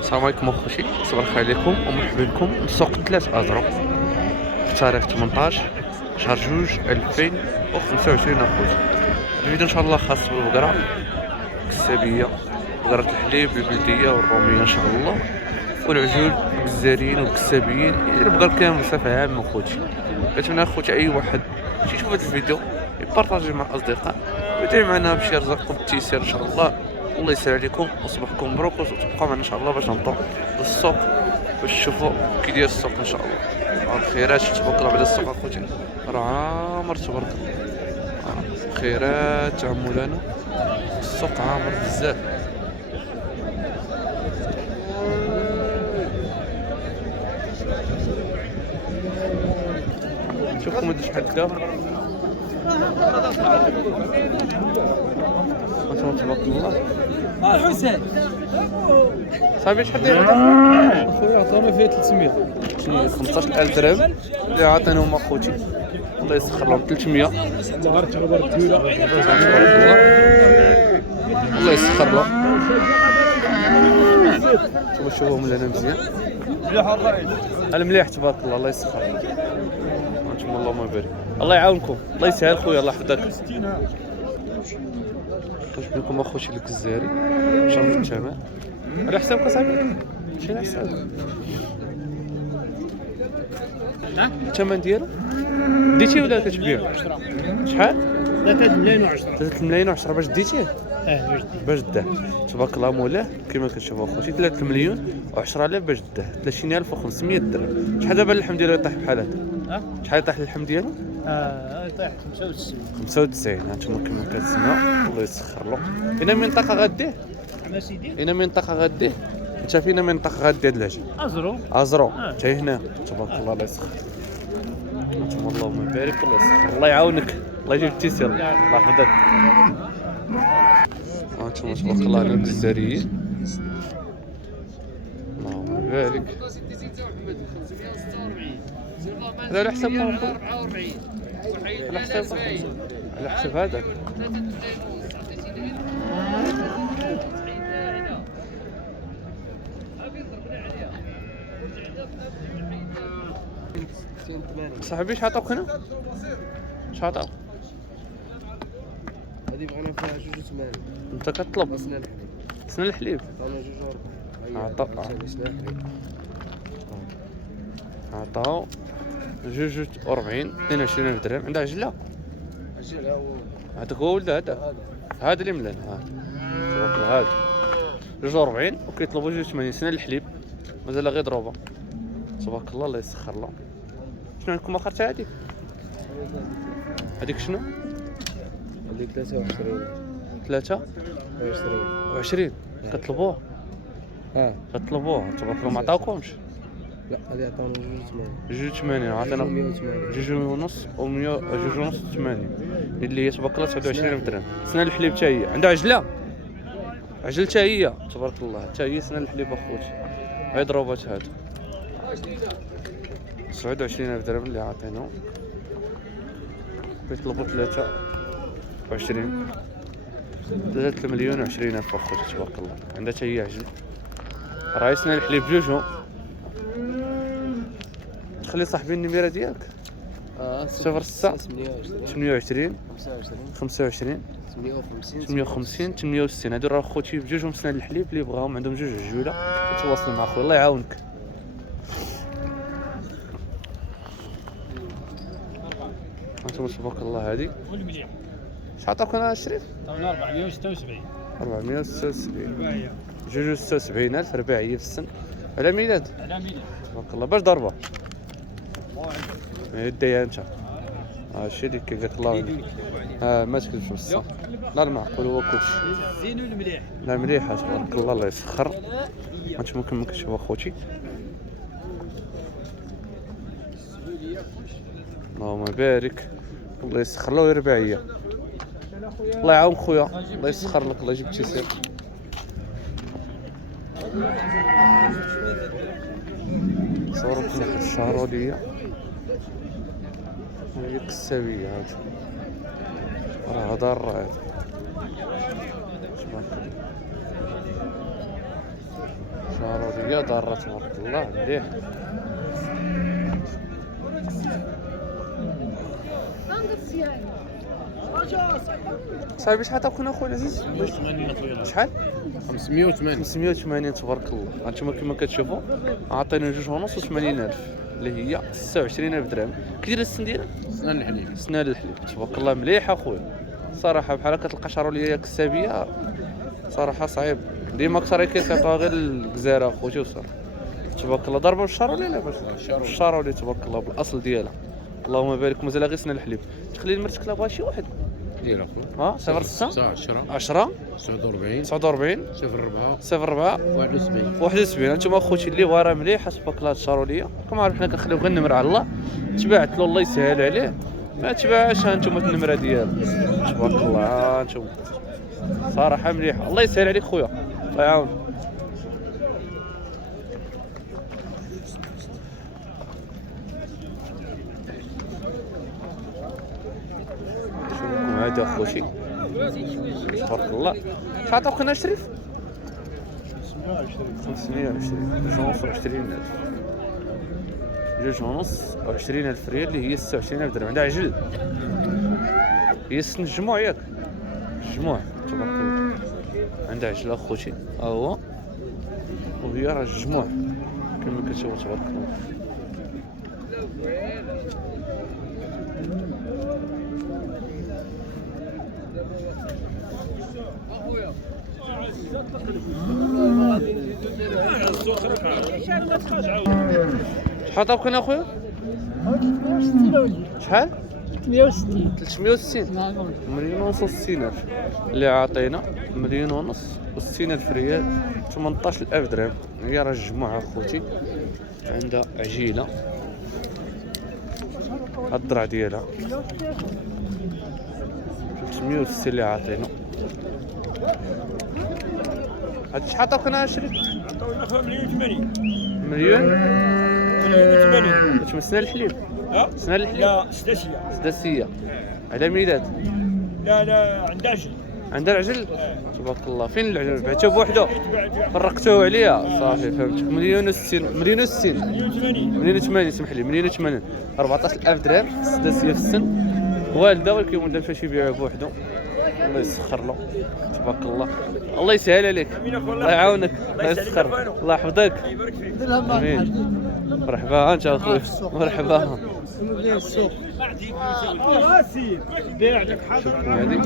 السلام عليكم اخوتي، صباح الخير عليكم ومرحبا بكم من سوق 3 أذرع تاريخ 18 شهر جوج 2025 اخوتي. الفيديو ان شاء الله خاص بالبقرة الكسابية، بقرة الحليب البلدية والرومية ان شاء الله، والعجول الجزاريين والكسابيين، يعني البقر كامل بصفة عامة اخوتي. كنتمنى اخوتي اي واحد يشوف هذا الفيديو يبارطاجي مع الاصدقاء ويدعي معنا باش يرزقكم بالتيسير ان شاء الله. الله يسهل عليكم وصباحكم مبروك، وتبقاو معنا ان شاء الله باش نهضروا للسوق باش تشوفوا كي داير السوق ان شاء الله. الخيرات تبارك الله على السوق اخوتي، راه عامر تبارك الله. خيرات يا مولانا، السوق عامر بزاف. شوفكم هاد شحال هكا تبارك الله. حسين صافي شحال داير خويا عطانا فيها 300 15,000 درهم اللي عطيناهم اخوتي، الله يسخر لهم 300 عرفت غبر الدوله تبارك الله. الله يسخر له. شوفوهم لنا مزيان المليح تبارك الله. الله يسخر انتم، اللهم بارك. الله يعاونكم، الله يسهل خويا، الله يحفظك. واش بكم اخوتي الجزاري شرف الثمن على حسابك اصاحبي، شي على حساب الثمن ديالو ديتيه ولا كتبيع؟ شحال؟ 3 ملايين و10 3 ملايين و10 باش ديتيه؟ واش باش داه تبارك الله مولاه كما كتشوفوا اخوتي. 3 مليون و10 الف باش داه 30,500 درهم. شحال دابا اللحم ديالو يطيح بحال هذا؟ شحال يطيح اللحم ديالو؟ طيح 95 95. هانتوما كما كتسمعوا، الله يسخر له. اين منطقه غاديه؟ انا سيدي اين منطقه غاديه؟ انت فينا منطقه غاديه د العجل؟ ازرو حتى هنا تبارك الله. الله يسخر انتم، اللهم بارك. الله يسخر، الله يعاونك، الله يجيب التيسير، الله يحفظك. انتم تبارك الله على الجزاريين، اللهم بارك. هذا على حسابكم على حساب على حساب هذا. صاحبي اش عطاوك هنا؟ اش عطاوك؟ هذه بغينا فيها 2.8. انت كطلب سنة الحليب. عطاو 42 22 درهم. عندها عجلة؟ عجل هو هذاك هو ولد هذا اللي ملان. تبارك الله. هذا 42 وكيطلبوا 82 سنة الحليب، مازال غير ضروبة تبارك الله. الله يسخر الله. شنو عندكم اخر تاع هذيك شنو؟ هذيك 23 23 كطلبوه؟ كطلبوه تبارك الله. ما عطاوكمش؟ لا هذه عطاونا 2.8. 82 عطينا 2.5 و 2.80 اللي هي تبارك الله 29 درهم. سنة الحليب حتى هي عندها عجلة، عجل حتى هي تبارك الله، حتى هي سنة الحليب اخوتي. هاي ضروبات هذا 29,000 درهم اللي عطيناهم. كيطلبوا 23 3 مليون و20 الف اخوتي تبارك الله. عندها حتى هي عجل. راهي سنة الحليب بجوجهم. خلي صاحبي النميرة ديالك 06 28 25 58 58. هادو راه خوتي بجوجهم سنة الحليب، اللي بغاهم عندهم جوج عجولة يتواصلوا مع خويا. الله يعاونك. انتم تبارك الله. هادي اش عطاوك انا الشريف؟ عطاونا 476 476 جوج 76 الف رباعية في السن على ميلاد. تبارك الله. باش ضربة يديها انت هادشي اللي كيقول الله. ما تكذبش بصح، لا المعقول هو كلشي زين والمليح. لا مليحة تبارك الله. الله يسخر. هانتوما كما كتشوفوا اخوتي، اللهم بارك. الله يسخر له رباعية. الله يعاون خويا، الله يسخر لك، الله يجيب التيسير. صوروا لكم الشهرولية هي الكسابية. هادي راه دار هذا شهرولية. هي ضاره تبارك الله مليح. صاحبي شحال عطاوكم اخويا العزيز؟ 80 اخويا. شحال؟ 580. 580 تبارك الله. هانتوما كما كتشوفوا عطينا 2.5 و80,000 اللي هي 26,000 درهم. كدير السن ديالها؟ سنان الحليب. سنان الحليب تبارك الله مليح اخويا. صراحه بحال هكا تلقى شاروليه كسابيه صراحه صعيب ديما اكثر كيعطيوها غير الجزيره اخوتي وصافي. تبارك الله ضربه بالشاروليه لا باش الشاروليه تبارك الله بالاصل ديالها. اللهم بارك مازال غير سنان الحليب. تخلي مرتك لا بغا شي واحد ديال اخويا. 06 10 10 49 49 04 04 71. 71. انتم اخوتي اللي بغا راه مليحه تبارك الله هاد الشاروليه. كما عرف حنا كنخليو غير النمره على الله. تبعت له الله يسهل عليه ما تباعش. ها انتم النمره ديالو تبارك الله. ها انتم صراحه مليحه. الله يسهل عليك خويا الله يعاون. شوفوا هذا اخوتي تبارك الله. شحال عطاوكنا شريف؟ 520 جوج ونص 20,000 ريال اللي هي 26,000 درهم. عندها عجل هي سن الجموع ياك الجموع تبارك الله. عندها عجل اخوتي ها هو وهي راه الجموع كما كتشوفوا تبارك الله. شحال عطاوكنا اخويا؟ شحال؟ 360 مليون ونص و60,000 اللي عاطينا 1,60,000 ريال 18,000 درهم. هي راه الجموعه اخوتي عندها عجينه هاد الضرع ديالها 360 اللي عاطينا. هاد شحال عطاوكنا شريك؟ عطاونا اخويا 1,80. مليون 1,80. باش من سنان الحليب؟ ها؟ سنان الحليب؟ لا سداسيه. سداسيه على ميلاد؟ لا عندها عجل. عندها العجل تبارك الله. فين العجل؟ بعتها بوحده فرقتوه عليها صافي فهمتك. 1,60 1,80 سمح لي 1,80 14,000 درهم. سداسيه في السن والده ولكن ولد فاش يبيعوه بوحده الله يسخر له تبارك الله. الله يسهل عليك الله يعاونك الله يسخر الله يحفظك. امين. مرحبا انت اخويا مرحبا. بيع لك حاجه. هذه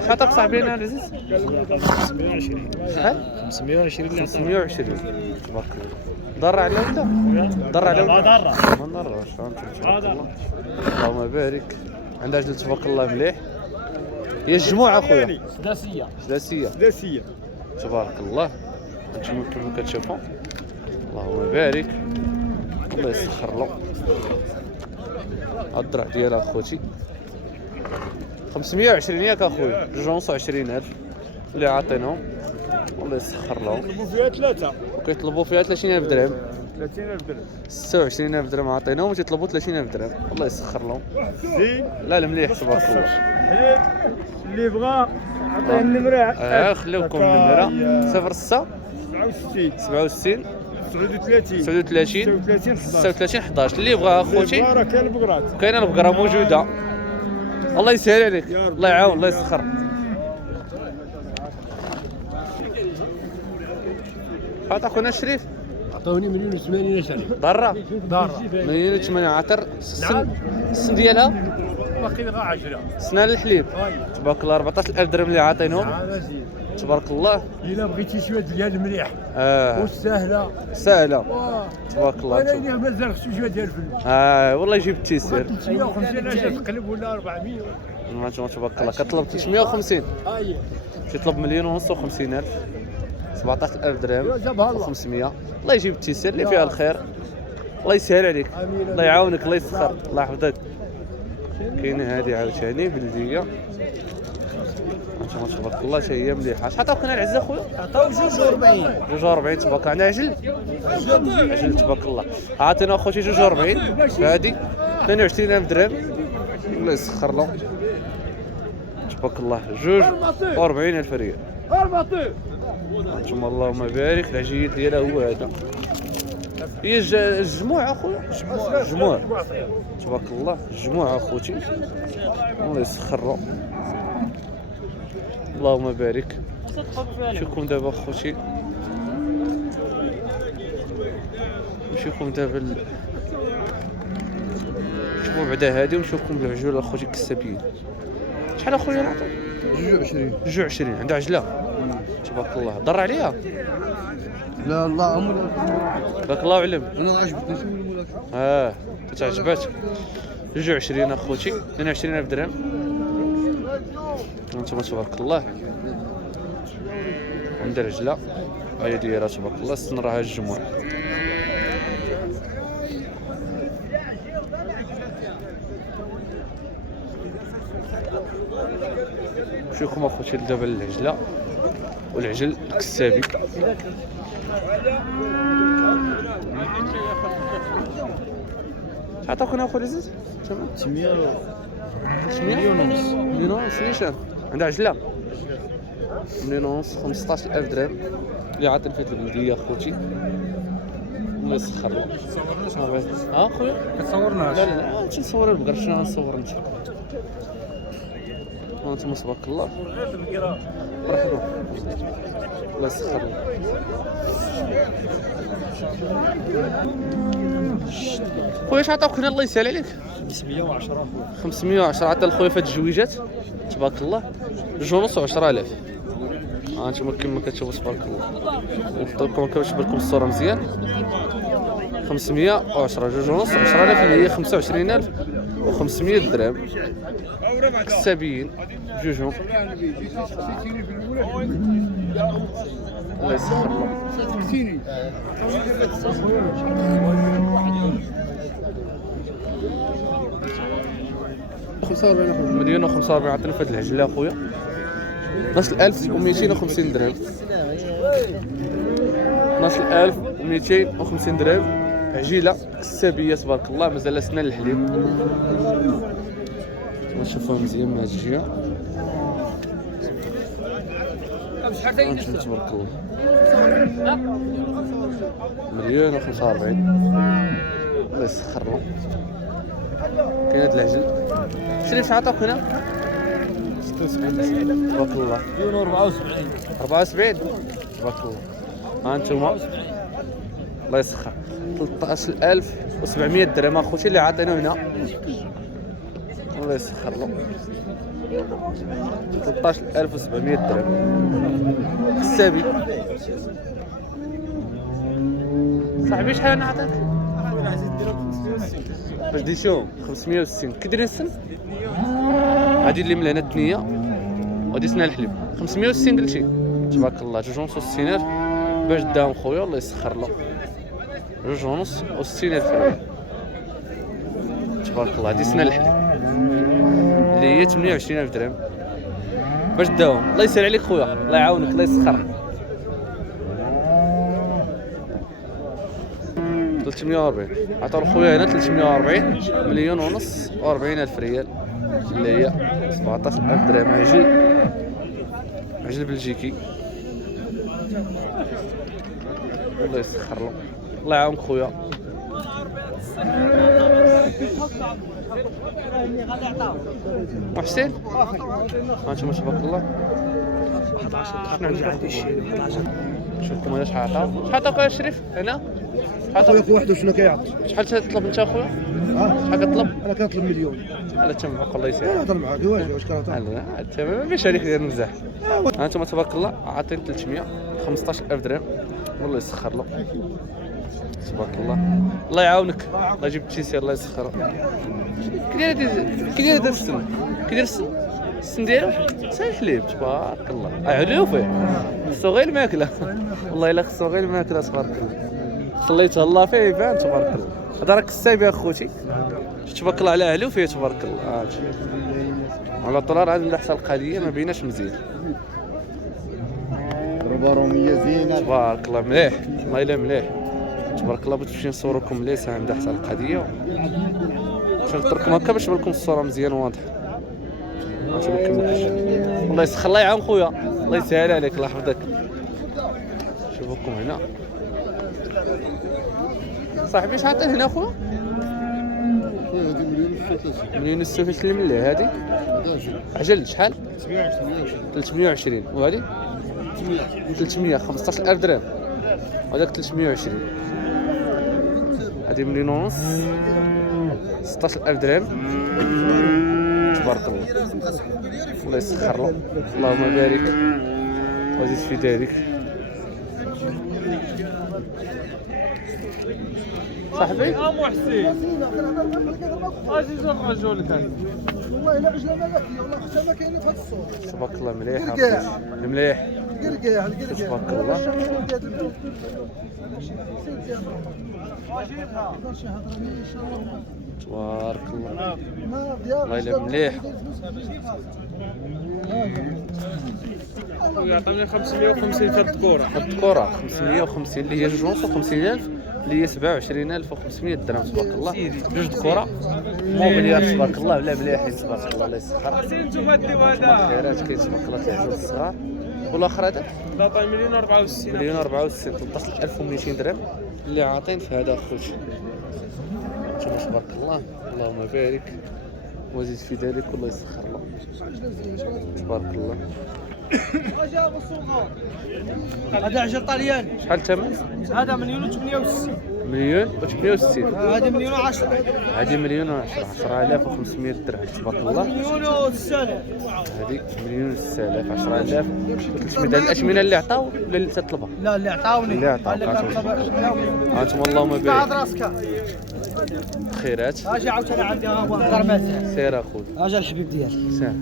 شحال عطاك صاحبي انا العزيز؟ 520. شحال؟ 520. 520 تبارك الله. ضر على ولده؟ ضر على ولده؟ ضر. ما ضرش تبارك الله. اللهم بارك. عندها عجل تبارك الله مليح. هي الجموع اخويا سداسيه تبارك الله. انتم كما كتشوفوا اللهم بارك الله يسخر له. هاد الدرع ديالها اخوتي 520 ياك اخويا 2,20,000 اللي عاطينهم الله يسخر لهم. طلبوا فيها ثلاثه وكيطلبوا فيها 30,000 درهم. 30,000 درهم. 26,000 درهم عاطيناهم وتيطلبوا 30,000 درهم الله يسخر لهم. زين. لا المليح تبارك الله. حيت اللي بغى عطيه النمره. خليوكم النمره 06 67 67 39 39 39 11 اللي بغى اخوتي. راه كاين البقرات. كاينه البقره موجوده. الله يسهل عليك الله يعاون الله يسخر. عطاكونا الشريف؟ عطاوني 1,80 شريف. ضاره؟ دار. 1,80 عطر. السن ديالها؟ باقي غير 10. سنان الحليب تبارك الله 14,000 درهم اللي عاطينهم تبارك الله. الا بغيتي شويه ديال المليح وسهله سهله تبارك الله. انا مازال خصو شويه ديال الفلوس. والله يجيب التيسير 350 اش تقلب ولا 400. ما تبارك الله. كطلب 350 تيطلب 1,50,000 17,000 درهم جابها الله. و500. الله يجيب التيسير اللي فيها الخير. الله يسهل عليك الله يعاونك الله يسخر الله يحفظك. كاينه هذه عاوتاني بلديه ما تبارك الله حتى هي مليحه. شحال عطاوكنا العز اخويا؟ عطاو 42. 42 تبارك الله. عندها عجل عجل تبارك الله. عاطينا اخوتي 42 هذه 22,000 درهم الله يسخر له تبارك الله. 42,000 ريال هانتوما اللهم بارك. العجيل ديالها هو هذا. هي الجموع اخويا، الجموع تبارك الله، الجموع اخوتي الله يسخرها. اللهم بارك. نمشيكم دابا اخوتي، نمشيكم دابا شوفوا بعدا هادي، ونمشيوكم بالعجول اخوتي الكسابيين. شحال اخويا نعطيو؟ 22. 22 عندها عجله تبارك الله. ضر عليها؟ لا الله بارك الله علم. انا عجبتني شنو تعجبات. 22 اخوتي، 22,000 درهم. انتما تبارك الله عندها رجله هي دايره تبارك الله. السن راها الجموع. نمشيوكم اخوتي دابا للعجله والعجل الكسابي. عطاك انا اخو العزيز تمام 100 مليون ونص. مليون ونص. نيشان عندها عجله مليون ونص، 15,000 درهم اللي عاطين في البلديه اخوتي. الله يسخر له. خويا ما تصورناش. لا لا تنصور البقر، شنو غنصور انت؟ وانتم تبارك الله مرحبا. الله يسخر له. خويا اش عطاوك هنا الله يسهل عليك؟ 510. 510 عطا الخويا في هاد الجويجات تبارك الله. 2.10,000. هانتوما كما كتشوفوا تبارك الله. نطلبكم كيفاش تبان لكم الصوره مزيان. 510 2.10,000 اللي هي 25,500 درهم كسابيين بجوجهم. الله يسخر الله. مليون و 45 عطينا في هاد العجله اخويا. 12,250 درهم. 12,250 درهم عجيله كسابيه تبارك الله. مازال سنان الحليب. نشوفوها مزيان من هاد الجهه. تبارك الله. مليون و 45. الله يسخر له. كاين هاد العجل. شريف عطاك هنا؟ 76 تبارك الله. مليون و 74. 74 تبارك الله. ها انتوما الله يسخر. 13,700 درهم اخوتي اللي عاطينو هنا. الله يسخر له. 13,700 درهم حسابي. صاحبي شحال نعطيك؟ باش ديتيهم 560. كي دايرين السن؟ هادي اللي من هنا الثنيه وهادي سنان الحليب. 560 قلتي تبارك الله. 2.60 باش داهم خويا الله يسخر له. 2.60 فريال تبارك الله. هادي سنان الحليب اللي هي 28,000 درهم باش داهم. الله يسهل عليك خويا، الله يعاونك، الله يسخر. 340 عطاو خويا هنا 340 مليون ونص و40,000 ريال اللي هي 17,000 درهم. عجل بلجيكي. الله يسخر له، الله يعاونك خويا. وحسين هانتوما تبارك الله. شوفكم هنا شحال عطاو. شحال عطاوك يا شريف هنا؟ خويا وحده شنو كيعطي؟ شحال تطلب انت اخويا؟ شحال كطلب؟ انا كنطلب مليون. لا تما الله يسهل. انا نهضر معاك واش كنعطي؟ لا تما ماشي عليك ديال المزاح. هانتوما تبارك الله عاطين 300 15,000 درهم والله يسخر له تبارك الله. الله يعاونك، الله يجيب التيسير، الله يسخر. كي داير هذا السن؟ كي داير السن؟ السن ديالو ساهل الحليب تبارك الله. علو فيه خصو غير الماكله. والله الا خصو غير الماكله تبارك الله. خليته الله فيه يبان تبارك الله. هذا راك السايب اخوتي تبارك الله على اهله فيه تبارك الله. على طرار عاد احسن القضيه ما بيناش مزيان. ضربه روميه زينه تبارك الله مليح، والله الا مليح تبارك الله. بغيت نمشي نصوركم ليس عند احسن القضيه. باش نطركم هكا باش تبان لكم الصوره مزيان واضحه. الله يسخر، الله يعاون خويا. الله يسهل عليك الله يحفظك. شوفوكم هنا صاحبي شحال عطيه هنا اخويا؟ مليون و36 مليح هادي عجل شحال؟ 320 وهادي 300 15000 درهم وهذاك 320 هادي مليون ونص 16000 درهم تبارك الله. الله يسخر له اللهم بارك وزيد في ذلك. صاحبي محسن اجي الرجل كان والله لا عجله ملكيه والله حتى ما كاينين في هذا الصوت. تبارك الله مليح قرقاع. مليح قرقاع تبارك الله. تبارك الله الله يلا مليح. يعطيني 550 في الذكوره. الذكورة 550 اللي هي 250,000 اللي هي 27,500 درهم تبارك الله. جوج ذكورة موبيليار تبارك الله ولا مليحين تبارك الله الله يسخر. انتم هادي خيرات كاين تبارك الله تعزوا الصغار. والاخر هذا عطاني مليون 64 مليون 64 13200 درهم اللي عاطين في هذا اخوتي. شوف تبارك الله اللهم بارك وزيد في ذلك والله يسخر له تبارك الله. هذا عجل طلياني شحال الثمن؟ هذا مليون و68 مليون و68 هذا مليون و10 هذه مليون و10 10500 درهم تبارك الله. مليون و6000 هذه مليون و6000 10000 300 الأثمنة اللي عطاو ولا اللي تطلبها؟ لا اللي عطاوني اللي عطاوك هانتوما اللهم قاعد بارك. راسك خيرات اجي عاوتاني عندي غرمات سير اخويا اجا الحبيب ديالك سير.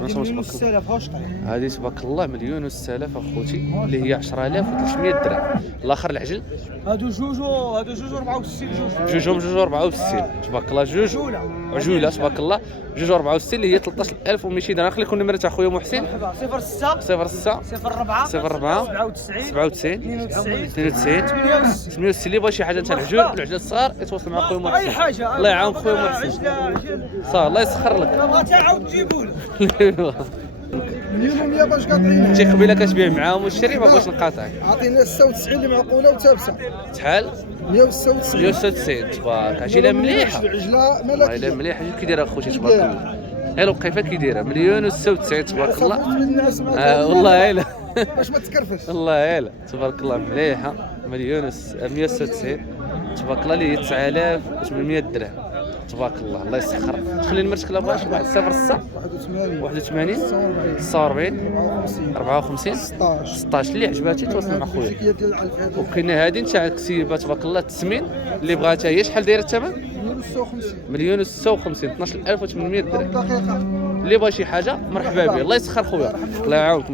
مليون و6000 واش هذه تبارك الله مليون و6000 اخوتي اللي هي 10300 درهم. الاخر العجل هادو جوج 64 جوجهم جوج 64 تبارك الله. جوج عجوله تبارك الله جوج 64 اللي هي 13200 درهم. نخلي لكم النمره تاع خويا محسن 06 06 04 04 97 92 92 68 اللي بغى شي حاجه تاع العجول والعجل الصغار يتواصل مع خويا محسن. اي حاجه الله يعاون خويا محسن صافي الله يسخر لك. بغيتي عاود تجيبوا لي مليون و100 باش قاطعين. انت قبيله كتبيع معاهم والشري ما بغاش نقاطعك. عطينا 96 اللي معقوله وتابسه. شحال؟ 196 196 تبارك عجيله مليحه العجله والله الا ملكيه. مليحه. شوف كي دايره اخوتي تبارك الله. هي الوقيفه كي دايره مليون و96 تبارك الله. من الناس ما والله الا باش ما تكرفش. والله الا تبارك الله مليحه مليون 196 تبارك الله اللي هي 9800 درهم تبارك الله الله يسخر. خلي نمرتك لا باش واحد 06 81 49 54 16 اللي عجباتي تواصل مع خويا. وكاينه هذه نتاع كسيبه تبارك الله التسمين اللي بغاتها هي شحال دايره الثمن؟ مليون و56 12800 درهم. اللي بغى شي حاجه مرحبا به الله يسخر خويا الله يعاونك.